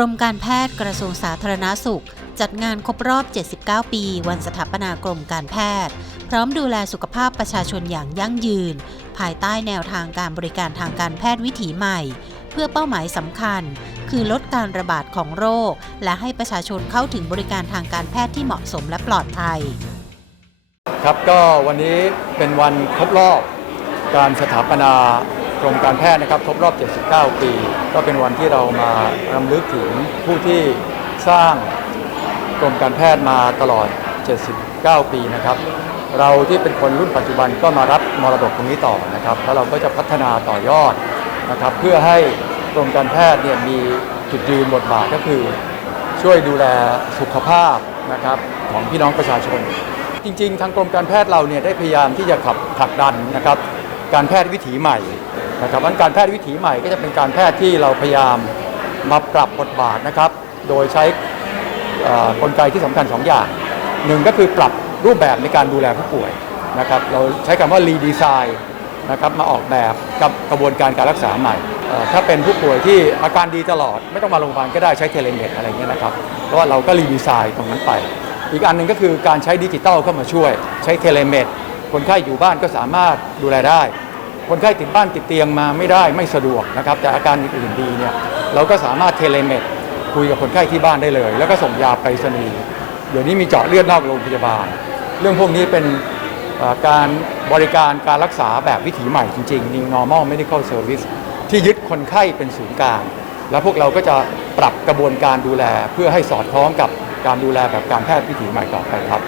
กรมการแพทย์กระทรวงสาธารณาสุข จัดงานครบรอบ 79 ปี วันสถาปนากรมการแพทย์ พร้อมดูแลสุขภาพประชาชนอย่างยั่งยืน ภายใต้แนวทางการบริการทางการแพทย์วิถีใหม่ เพื่อเป้าหมายสำคัญ คือลดการระบาดของโรค และให้ประชาชนเข้าถึงบริการทางการแพทย์ที่เหมาะสมและปลอดภัย ครับก็วันนี้เป็นวันครบรอบการสถาปนา กรมการแพทย์นะครับครบรอบ 79 ปี ก็เป็นวันที่เรามารำลึกถึงผู้ที่สร้างกรมการแพทย์มาตลอด 79 ปีนะครับ เราที่เป็นคนรุ่นปัจจุบันก็มารับมรดกตรงนี้ต่อนะครับ แล้วเราก็จะพัฒนาต่อยอดนะครับ เพื่อให้กรมการแพทย์เนี่ยมีจุดยืนบทบาทก็คือช่วยดูแลสุขภาพนะครับของพี่น้องประชาชน จริง ๆ ทางกรมการแพทย์เราเนี่ยได้พยายามที่จะขับผลักดันนะครับการแพทย์วิถีใหม่ นะครับวันการแพทย์วิถีใหม่ก็จะเป็นการแพทย์ที่เราพยายามมาปรับบทบาทนะครับ โดยใช้กลไกที่สำคัญสองอย่างหนึ่งก็คือปรับรูปแบบในการดูแลผู้ป่วยนะครับ เราใช้คำว่ารีดีไซน์นะครับมาออกแบบกับกระบวนการการรักษาใหม่ ถ้าเป็นผู้ป่วยที่อาการดีตลอด ไม่ต้องมาโรงพยาบาลก็ได้ใช้เทเลเมดอะไรเงี้ยนะครับเพราะว่าเราก็รีดีไซน์ตรงนั้นไป อีกอันหนึ่งก็คือการใช้ดิจิทัลเข้ามาช่วย ใช้เทเลเมดคนไข้อยู่บ้านก็สามารถดูแลได้ คนไข้ติดบ้านติดเตียงมาไม่ได้ไม่สะดวกนะครับ แต่อาการอื่นดีเนี่ยเราก็สามารถเทเลเมดคุยกับคนไข้ที่บ้านได้เลย แล้วก็ส่งยาไปรษณีย์เดี๋ยวนี้มีเจาะเลือดนอกโรงพยาบาล เรื่องพวกนี้เป็นการบริการการรักษาแบบวิถีใหม่จริงๆ New Normal Medical Service ที่ยึดคนไข้เป็นศูนย์กลาง แล้วพวกเราก็จะปรับกระบวนการดูแล เพื่อให้สอดคล้องกับการดูแลแบบการแพทย์วิถีใหม่ต่อไปครับ